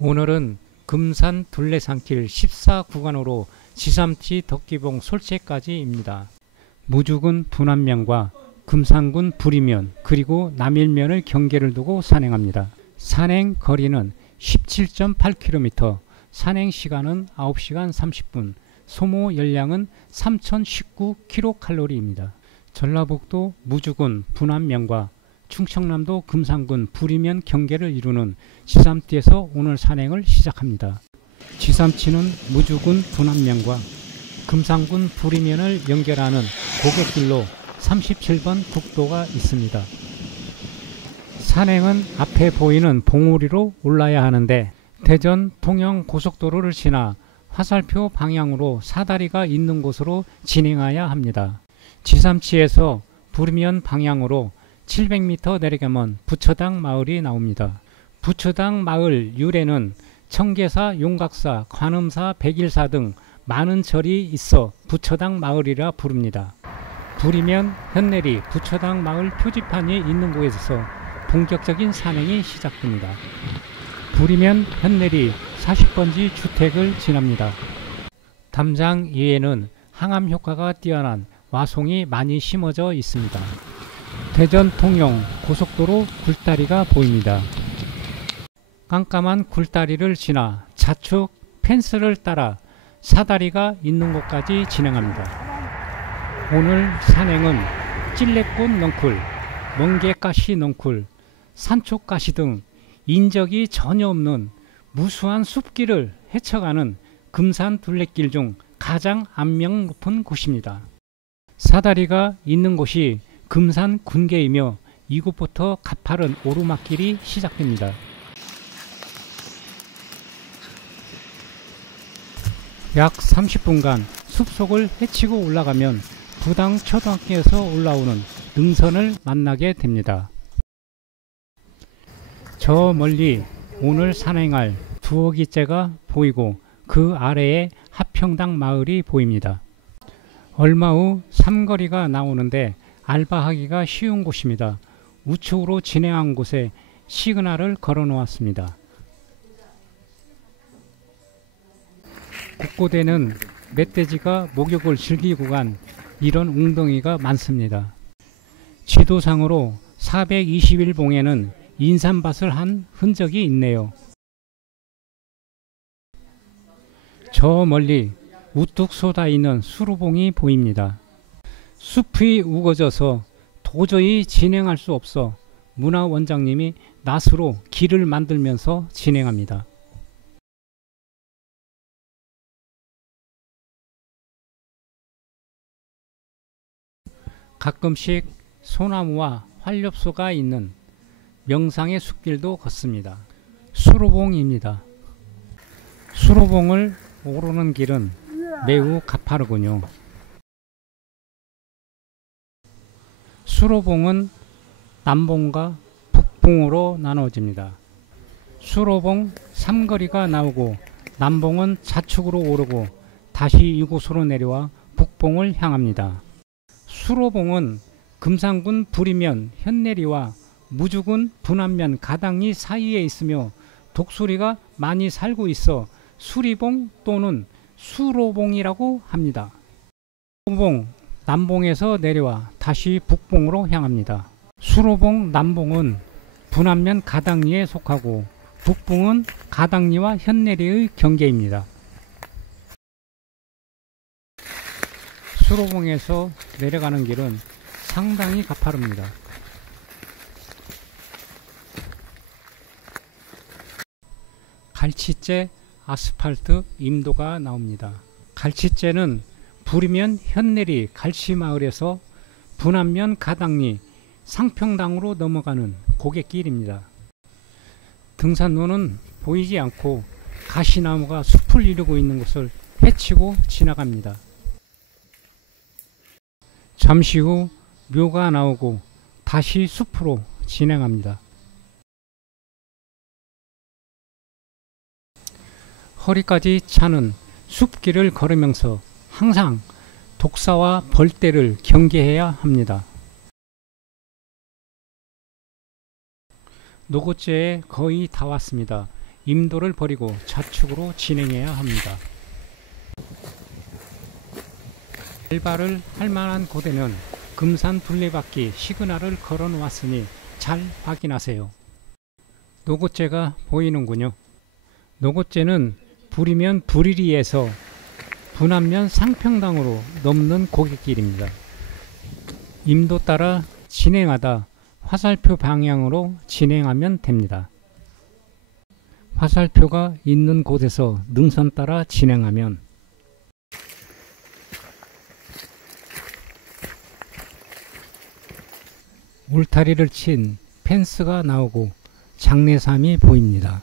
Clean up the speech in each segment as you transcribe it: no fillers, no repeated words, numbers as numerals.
오늘은 금산 둘레산길 14구간으로 지삼치 덕기봉 솔채까지입니다. 무주군 분안면과 금산군 부리면 그리고 남일면을 경계를 두고 산행합니다. 산행 거리는 17.8km, 산행 시간은 9시간 30분, 소모 열량은 3019kcal입니다. 전라북도 무주군 분안면과 충청남도 금산군 부리면 경계를 이루는 지삼티에서 오늘 산행을 시작합니다. 지삼치는 무주군 분안면과 금산군 부리면을 연결하는 고갯길로 37번 국도가 있습니다. 산행은 앞에 보이는 봉우리로 올라야 하는데 대전 통영 고속도로를 지나 화살표 방향으로 사다리가 있는 곳으로 진행해야 합니다. 지삼치에서 부리면 방향으로 700m 내려가면 부처당 마을이 나옵니다. 부처당 마을 유래는 청계사, 용각사, 관음사, 백일사 등 많은 절이 있어 부처당 마을이라 부릅니다. 부리면 현내리 부처당 마을 표지판이 있는 곳에서 본격적인 산행이 시작됩니다. 부리면 현내리 40번지 주택을 지납니다. 담장 위에는 항암 효과가 뛰어난 와송이 많이 심어져 있습니다. 대전 통영 고속도로 굴다리가 보입니다. 깜깜한 굴다리를 지나 좌측 펜스를 따라 사다리가 있는 곳까지 진행합니다. 오늘 산행은 찔레꽃 넝쿨, 멍게가시 넝쿨, 산초가시 등 인적이 전혀 없는 무수한 숲길을 헤쳐가는 금산 둘레길 중 가장 안명 높은 곳입니다. 사다리가 있는 곳이 금산 군계이며 이곳부터 가파른 오르막길이 시작됩니다. 약 30분간 숲속을 헤치고 올라가면 부당 초등학교에서 올라오는 능선을 만나게 됩니다. 저 멀리 오늘 산행할 두어기째가 보이고 그 아래에 하평당 마을이 보입니다. 얼마 후 삼거리가 나오는데 알바하기가 쉬운 곳입니다. 우측으로 진행한 곳에 시그널을 걸어 놓았습니다. 곳곳에는 멧돼지가 목욕을 즐기고 간 이런 웅덩이가 많습니다. 지도상으로 421봉에는 인삼밭을 한 흔적이 있네요. 저 멀리 우뚝 솟아 있는 수로봉이 보입니다. 숲이 우거져서 도저히 진행할 수 없어 문화원장님이 낫으로 길을 만들면서 진행합니다. 가끔씩 소나무와 활엽소가 있는 명상의 숲길도 걷습니다. 수로봉입니다. 수로봉을 오르는 길은 매우 가파르군요. 수로봉은 남봉과 북봉으로 나눠집니다. 수로봉 삼거리가 나오고 남봉은 좌측으로 오르고 다시 이곳으로 내려와 북봉을 향합니다. 수로봉은 금산군 부리면 현내리와 무주군 분안면 가당리 사이에 있으며 독수리가 많이 살고 있어 수리봉 또는 수로봉이라고 합니다. 수로봉 남봉에서 내려와 다시 북봉으로 향합니다. 수로봉 남봉은 분안면 가당리에 속하고 북봉은 가당리와 현내리의 경계입니다. 수로봉에서 내려가는 길은 상당히 가파릅니다. 갈치째 아스팔트 임도가 나옵니다. 갈치째는 부리면 현내리 갈치마을에서 분안면 가당리 상평당으로 넘어가는 고갯길입니다. 등산로는 보이지 않고 가시나무가 숲을 이루고 있는 곳을 헤치고 지나갑니다. 잠시 후 묘가 나오고 다시 숲으로 진행합니다. 허리까지 차는 숲길을 걸으면서 항상 독사와 벌떼를 경계해야 합니다. 노고제에 거의 다 왔습니다. 임도를 버리고 좌측으로 진행해야 합니다. 알바를 할 만한 곳에는 금산 둘레바퀴 시그널을 걸어 놓았으니 잘 확인하세요. 노고재가 보이는군요. 노고재는 불이면 불이리에서 분안면 상평당으로 넘는 고갯길입니다. 임도 따라 진행하다 화살표 방향으로 진행하면 됩니다. 화살표가 있는 곳에서 능선 따라 진행하면 울타리를 친 펜스가 나오고 장내삼이 보입니다.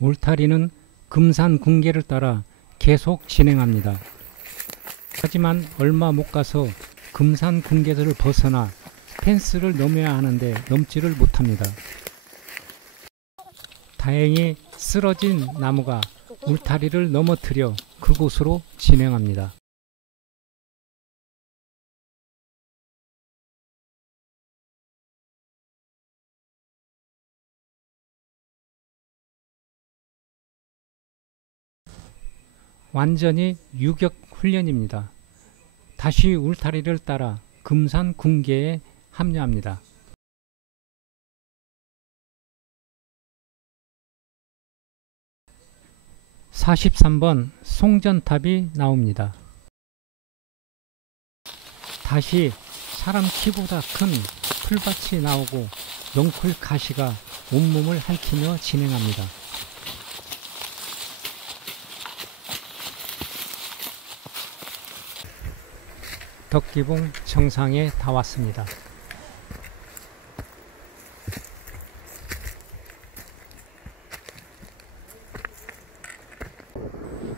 울타리는 금산 군계를 따라 계속 진행합니다. 하지만 얼마 못 가서 금산 군계를 벗어나 펜스를 넘어야 하는데 넘지를 못합니다. 다행히 쓰러진 나무가 울타리를 넘어뜨려 그곳으로 진행합니다. 완전히 유격 훈련입니다. 다시 울타리를 따라 금산 군계에 합류합니다. (43번) 송전탑이 나옵니다. 다시 사람 키보다 큰 풀밭이 나오고 넝쿨 가시가 온몸을 핥히며 진행합니다. 덕기봉 정상에 다 왔습니다.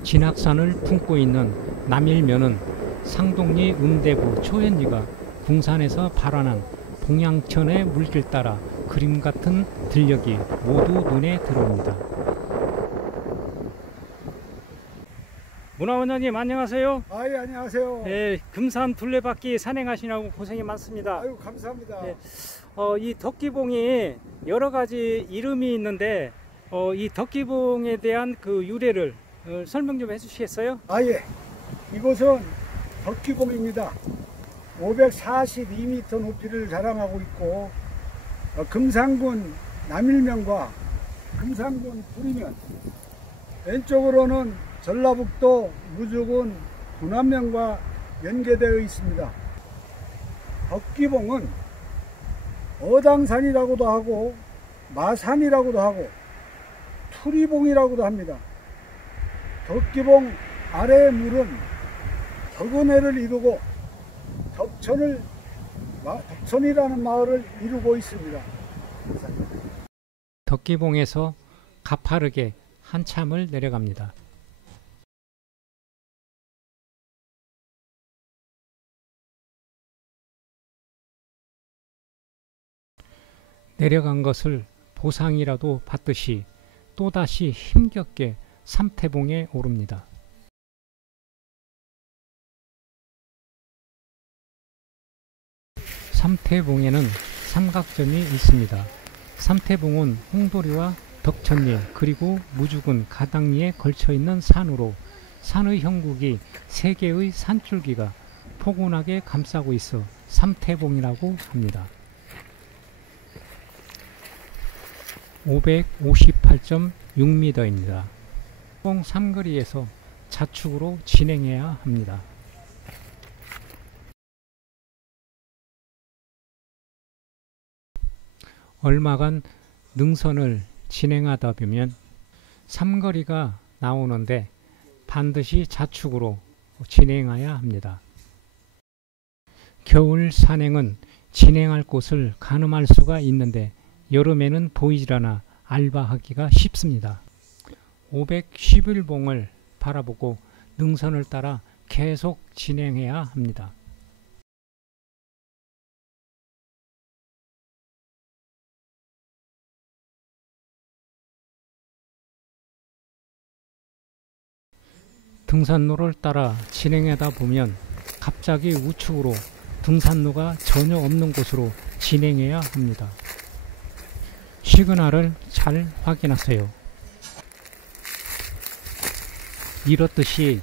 진학산을 품고 있는 남일면은 상동리 음대부 초현리가 궁산에서 발원한 봉양천의 물길 따라 그림 같은 들녘이 모두 눈에 들어옵니다. 문화원장님 안녕하세요. 예, 안녕하세요. 네, 금산 둘레바퀴 산행하시느라고 고생이 많습니다. 아유, 감사합니다. 네, 이 덕기봉이 여러 가지 이름이 있는데 이 덕기봉에 대한 그 유래를 설명 좀 해주시겠어요? 예. 이곳은 덕기봉입니다. 542m 높이를 자랑하고 있고 금산군 남일면과 금산군 불이면, 왼쪽으로는 전라북도 무주군 분안면과 연계되어 있습니다. 덕기봉은 어당산이라고도 하고 마산이라고도 하고 투리봉이라고도 합니다. 덕기봉 아래의 물은 덕은해를 이루고 덕천이라는 마을을 이루고 있습니다. 덕기봉에서 가파르게 한참을 내려갑니다. 내려간 것을 보상이라도 받듯이 또다시 힘겹게 삼태봉에 오릅니다. 삼태봉에는 삼각점이 있습니다. 삼태봉은 홍도리와 덕천리 그리고 무주군 가당리에 걸쳐있는 산으로 산의 형국이 세 개의 산줄기가 포근하게 감싸고 있어 삼태봉이라고 합니다. 558.6m입니다. 봉 삼거리에서 좌측으로 진행해야 합니다. 얼마간 능선을 진행하다 보면 삼거리가 나오는데 반드시 좌측으로 진행해야 합니다. 겨울 산행은 진행할 곳을 가늠할 수가 있는데 여름에는 보이질 않아 알바하기가 쉽습니다. 511봉을 바라보고 능선을 따라 계속 진행해야 합니다. 등산로를 따라 진행하다 보면 갑자기 우측으로 등산로가 전혀 없는 곳으로 진행해야 합니다. 시그널을 잘 확인하세요. 이렇듯이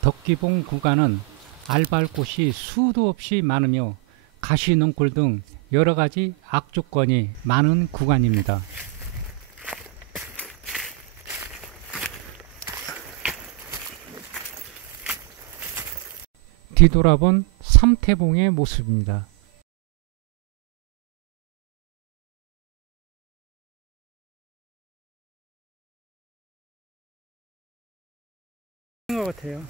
덕기봉 구간은 알바할 곳이 수도 없이 많으며 가시농골 등 여러가지 악조건이 많은 구간입니다. 뒤돌아본 삼태봉의 모습입니다. 것 같아요.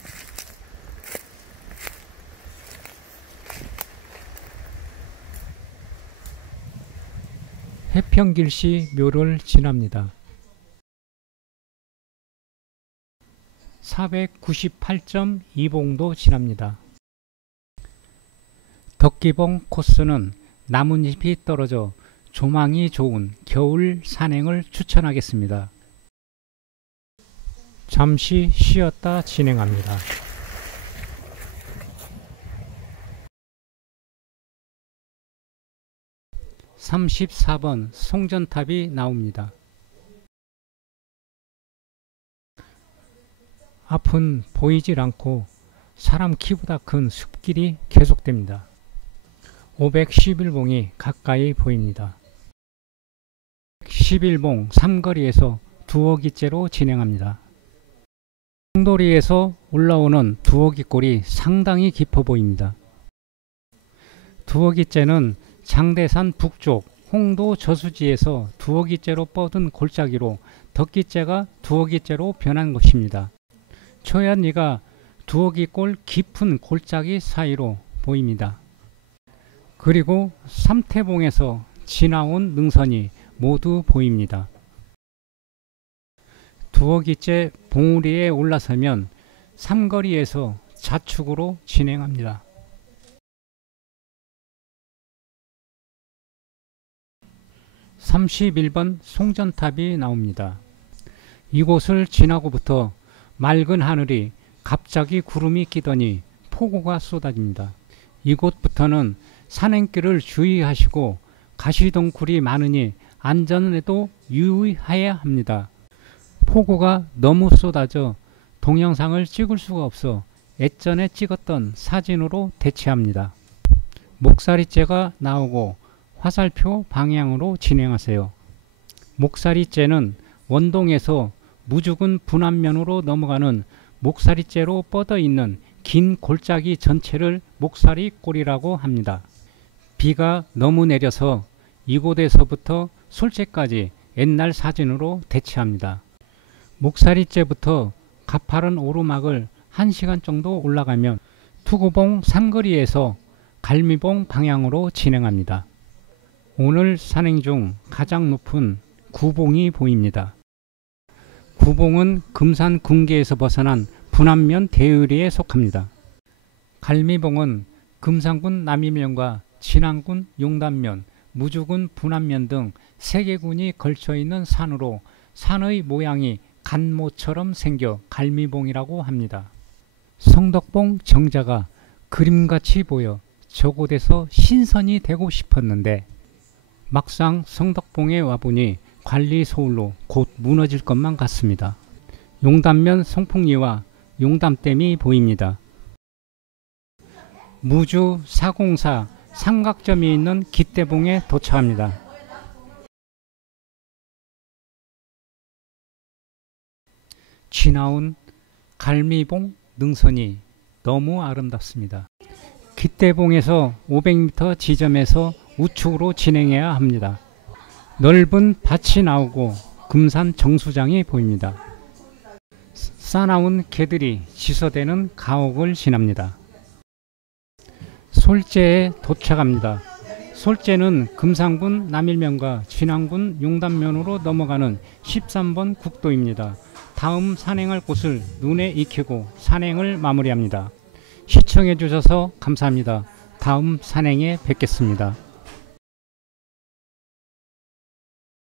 해평길씨 묘를 지납니다. 498.2봉도 지납니다. 덕기봉 코스는 나뭇잎이 떨어져 조망이 좋은 겨울 산행을 추천하겠습니다. 잠시 쉬었다 진행합니다. 34번 송전탑이 나옵니다. 앞은 보이질 않고 사람 키보다 큰 숲길이 계속됩니다. 511봉이 가까이 보입니다. 11봉 삼거리에서 두어기째로 진행합니다. 홍도리에서 올라오는 두어기골이 상당히 깊어 보입니다. 두어기째는 장대산 북쪽 홍도 저수지에서 두어기째로 뻗은 골짜기로 덕기째가 두어기째로 변한 것입니다. 초연리가 두어기골 깊은 골짜기 사이로 보입니다. 그리고 삼태봉에서 지나온 능선이 모두 보입니다. 두어기째 봉우리에 올라서면 삼거리에서 좌측으로 진행합니다. (31번) 송전탑이 나옵니다. 이곳을 지나고부터 맑은 하늘이 갑자기 구름이 끼더니 폭우가 쏟아집니다. 이곳부터는 산행길을 주의하시고 가시덩굴이 많으니 안전에도 유의해야 합니다. 폭우가 너무 쏟아져 동영상을 찍을 수가 없어 예전에 찍었던 사진으로 대체합니다. 목사리째가 나오고 화살표 방향으로 진행하세요. 목사리째는 원동에서 무주군 분안면으로 넘어가는 목사리째로 뻗어 있는 긴 골짜기 전체를 목사리골이라고 합니다. 비가 너무 내려서 이곳에서부터 솔째까지 옛날 사진으로 대체합니다. 목사리째부터 가파른 오르막을 1시간 정도 올라가면 투구봉 삼거리에서 갈미봉 방향으로 진행합니다. 오늘 산행 중 가장 높은 구봉이 보입니다. 구봉은 금산 군계에서 벗어난 분안면 대유리에 속합니다. 갈미봉은 금산군 남이면과 진안군 용단면, 무주군 분안면 등 3개군이 걸쳐있는 산으로 산의 모양이 간모처럼 생겨 갈미봉이라고 합니다. 성덕봉 정자가 그림같이 보여 저곳에서 신선이 되고 싶었는데 막상 성덕봉에 와보니 관리 소홀로 곧 무너질 것만 같습니다. 용담면 송풍리와 용담댐이 보입니다. 무주 404 삼각점이 있는 깃대봉에 도착합니다. 지나온 갈미봉 능선이 너무 아름답습니다. 깃대봉에서 500m 지점에서 우측으로 진행해야 합니다. 넓은 밭이 나오고 금산 정수장이 보입니다. 싸나운 개들이 지서대는 가옥을 지납니다. 솔제에 도착합니다. 솔제는 금산군 남일면과 진안군 용단면으로 넘어가는 13번 국도입니다. 다음 산행할 곳을 눈에 익히고 산행을 마무리합니다. 시청해 주셔서 감사합니다. 다음 산행에 뵙겠습니다.